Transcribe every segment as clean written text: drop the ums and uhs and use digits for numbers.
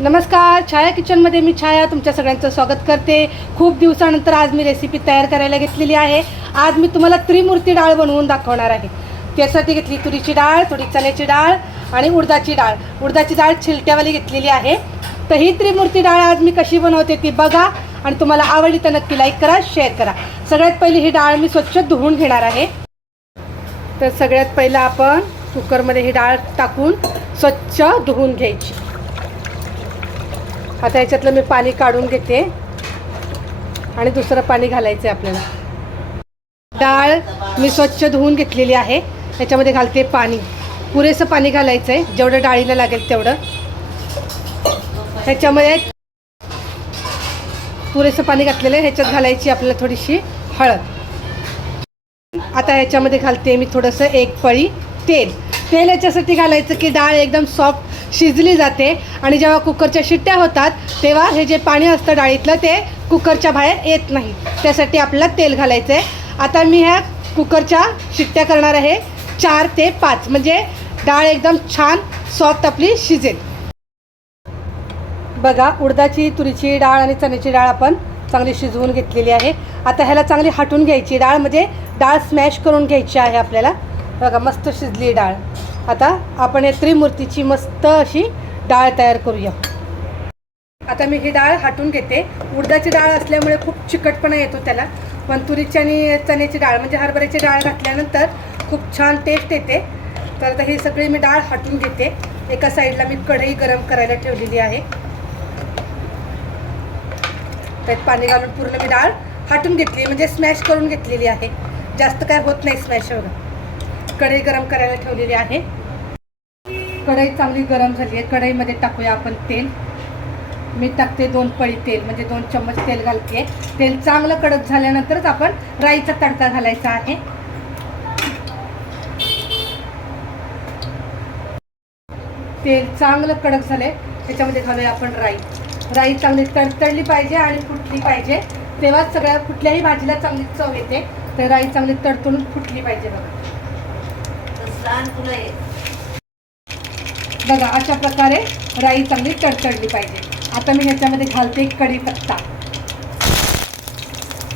नमस्कार, छाया किचनमध्ये मी छाया तुमच्या सगळ्यांचं स्वागत करते। खूप दिवसानंतर आज मी रेसिपी तयार करायला घेतलेली आहे। आज मी तुम्हाला त्रिमूर्ती डाळ बनवून दाखवणार आहे। त्यासाठी घेतली तुरीची डाळ, थोडी चण्याची डाळ आणि उडदाची डाळ। उडदाची डाळ छिलट्यावाली घेतलेली आहे। तर ही त्रिमूर्ती डाळ आज मी कशी बनवते ती बघा आणि तुम्हाला आवडली तर नक्की लाईक करा, शेअर करा। सगळ्यात पहिली ही डाळ मी स्वच्छ धुवून घेणार आहे। तर सगळ्यात पहिला आपण कुकरमध्ये ही डाळ टाकून स्वच्छ धुवून घ्यायची। आता याच्यातलं मी पाणी काढून घेते आणि दुसरं पाणी घालायचं आहे आपल्याला। डाळ मी स्वच्छ धुवून घेतलेली आहे। याच्यामध्ये घालते पाणी, पुरेसं पाणी घालायचं आहे जेवढं डाळीला लागेल तेवढं। ह्याच्यामध्ये पुरेसं पाणी घातलेलं आहे। ह्याच्यात घालायची आपल्याला थोडीशी हळद। आता ह्याच्यामध्ये घालते मी थोडंसं एक पळी तेल। तेल याच्यासाठी घालायचं की डाळ एकदम सॉफ्ट शिजली जाते आणि जेव्हा कुकरच्या शिट्ट्या होतात तेव्हा हे जे पाणी असतं डाळीतलं ते कुकरच्या बाहेर येत नाही, त्यासाठी आपल्याला तेल घालायचं आहे। आता मी ह्या कुकरच्या शिट्ट्या करणार आहे 4 ते 5, म्हणजे डाळ एकदम छान सॉफ्ट आपली शिजेल। बघा, उडदाची, तुरीची डाळ आणि चण्याची डाळ आपण चांगली शिजवून घेतलेली आहे। आता ह्याला चांगली हटून घ्यायची डाळ, म्हणजे डाळ स्मॅश करून घ्यायची आहे आपल्याला। बघा, मस्त शिजली डाळ। आता आपण या त्रिमूर्तीची मस्त अशी डाळ तयार करूया। आता मी ही डाळ हटून घेते। उडदाची डाळ असल्यामुळे खूप चिकटपणा येतो त्याला, पण तुरीची आणि चण्याची डाळ म्हणजे हरभऱ्याची डाळ घातल्यानंतर खूप छान टेस्ट येते। तर आता ही सगळी मी डाळ हटून घेते। एका साईडला मी कढई गरम करायला ठेवलेली आहे, त्यात पाणी घालून पूर्ण मी डाळ हटून घेतली, म्हणजे स्मॅश करून घेतलेली आहे। जास्त काय होत नाही स्मॅश वगैरे। कढई गरम करायला ठेवलेली आहे। कढई चांगली गरम झाली आहे। कढईमध्ये टाकूया आपण तेल। मी टाकते 2 पळी तेल, म्हणजे 2 चम्मच तेल घालते। तेल चांगलं कडक झाल्यानंतरच आपण राईचा तडका घालायचा आहे। तेल चांगलं कडक झालंय, त्याच्यामध्ये घालूया आपण राई। राई चांगली तडतडली पाहिजे आणि फुटली पाहिजे, तेव्हाच सगळ्या कुठल्याही भाजीला चांगली चव येते। तर राई चांगली तडतडून फुटली पाहिजे। बघा, अशा प्रकारे राई चांगली तडतडली पाहिजे। आता मी ह्याच्यामध्ये घालते कढीपत्ता।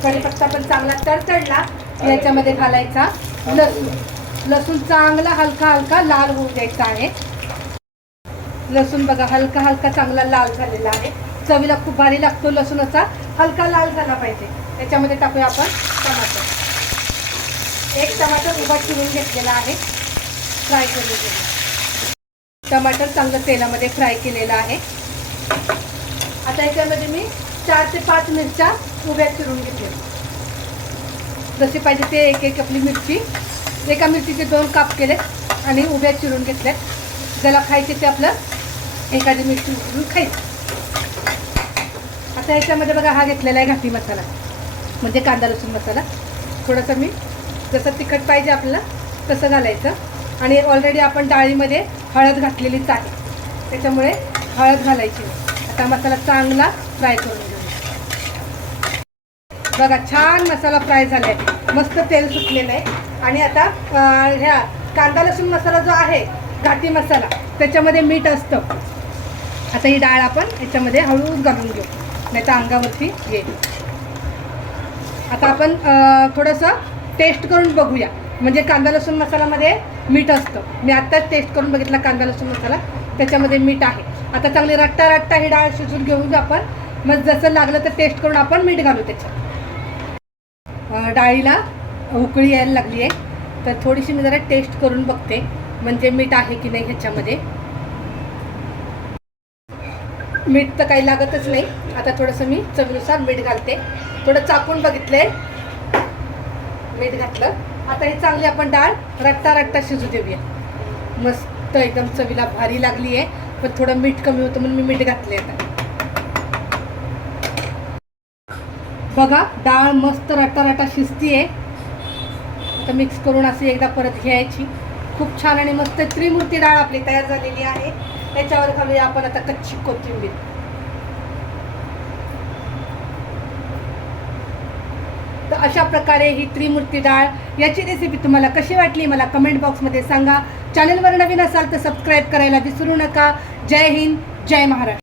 कढीपत्ता पण चांगला तडतडला की याच्यामध्ये घालायचा लसूण। लसूण चांगला हलका हलका लाल होऊन द्यायचा आहे। लसूण बघा हलका हलका चांगला लाल झालेला आहे। चवीला खूप भारी लागतो लसूण, असा हलका लाल झाला पाहिजे। त्याच्यामध्ये टाकूया आपण टमाटर। 1 टमाटर उभा चिरून घेतलेला आहे, फ्राय केलेला। टमाटर चांगलं तेलामध्ये फ्राय केलेला आहे। आता याच्यामध्ये मी 4 ते 5 मिरच्या उभ्या चिरून घेतल्या, जसे पाहिजे ते एक एक आपली मिरची। एका मिरचीचे 2 काप केले आणि उभ्या चिरून घेतल्यात। ज्याला खायचे ते आपलं एखादी मिरची उचलून खायचं। आता याच्यामध्ये बघा हा घेतलेला आहे घाटी मसाला, म्हणजे कांदा लसूण मसाला। थोडंसं मी जसं तिखट पाहिजे आपल्याला तसं घालायचं, आणि ऑलरेडी आपण डाळीमध्ये हळद घातलेलीच आहे, त्याच्यामुळे हळद घालायची। आता मसाला चांगला फ्राय करून घेऊ। बघा, छान मसाला फ्राय झाला आहे, मस्त तेल सुटलेलं आहे। आणि आता ह्या कांदा लसूण मसाला जो आहे घाटी मसाला, त्याच्यामध्ये मीठ असतं। आता ही डाळ आपण याच्यामध्ये हळूच घालून घेऊ, नाही तर अंगावरती येईल। आता आपण थोडंसं टेस्ट करून बघूया, म्हणजे कांदा लसूण मसाल्यामध्ये मीठ असतं। मी आत्ताच टेस्ट करून बघितला कांदा लसूण मसाला, त्याच्यामध्ये मीठ आहे। आता चांगली रट्टा रट्टा ही डाळ शिजून घेऊन आपण, मग जसं लागलं तर टेस्ट करून आपण मीठ घालू त्याच्यात। डाळीला उकळी यायला लागली आहे, तर थोडीशी मी जरा टेस्ट करून बघते, म्हणजे मीठ आहे की नाही ह्याच्यामध्ये। मीठ तर काही लागतच नाही। आता थोडंसं मी चवीनुसार मीठ घालते। थोडं चाकून बघितलंय, मीठ घातलं। आता ही चांगली आपण डाळ रट्टा रट्टा शिजू देऊया। मस्त एकदम चवीला भारी लागली आहे, पण थोडं मीठ कमी होतं म्हणून मी मीठ घातले। आता बघा, डाळ मस्त रट्टा रट्टा शिजती आहे। आता मिक्स करून असे एकदा परत घ्यायची। खूप छान आणि मस्त त्रिमूर्ती डाळ आपली तयार झालेली आहे। त्याच्यावर घालूया आपण आता कच्ची कोथिंबीर। तर अशा प्रकारे ही त्रिमूर्ती डाळ याची रेसिपी तुम्हाला कशी वाटली मला कमेंट बॉक्समध्ये सांगा। चॅनलवर नवीन असाल तर सबस्क्राईब करायला विसरू नका। जय हिंद, जय महाराष्ट्र।